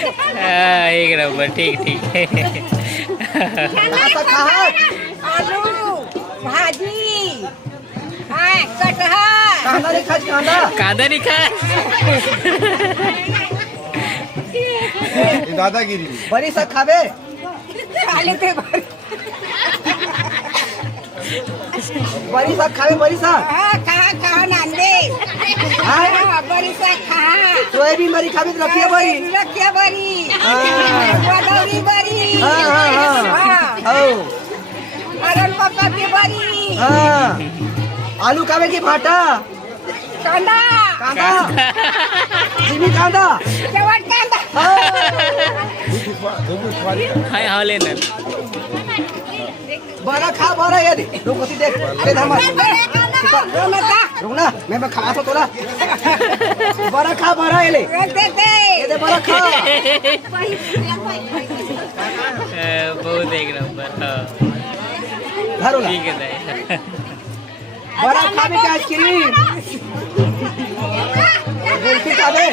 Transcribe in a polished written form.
एक नंबर. ठीक ठीक. आलू भाजी कटहल कांदा नाही खात कांदा. कांदा नाही खा. दादागिरी. बरी सा खावे. खाली ते बरी सा खावे बरी सा. खा नांदे बरी सा खा. सोयाबीन बरी खावी रखिये बरी. रखिये बरी गोदावरी बरी. हो अरण पप्पा की बरी. आलू खावे की भाटा. कांदा कांदा जिमी कांदा. शेवट कांदा. हाय हा लेणार. बरा खा बरा ये दे. रुक देख ते धमा. रुक ना मैं खा तो तोला. बरा खा बरा ये ले. ये दे बरा खा. बहुत एक नंबर. घरोला ठीक आहे. बरा खावे की आईस्क्रीम. कुल्फी खावे.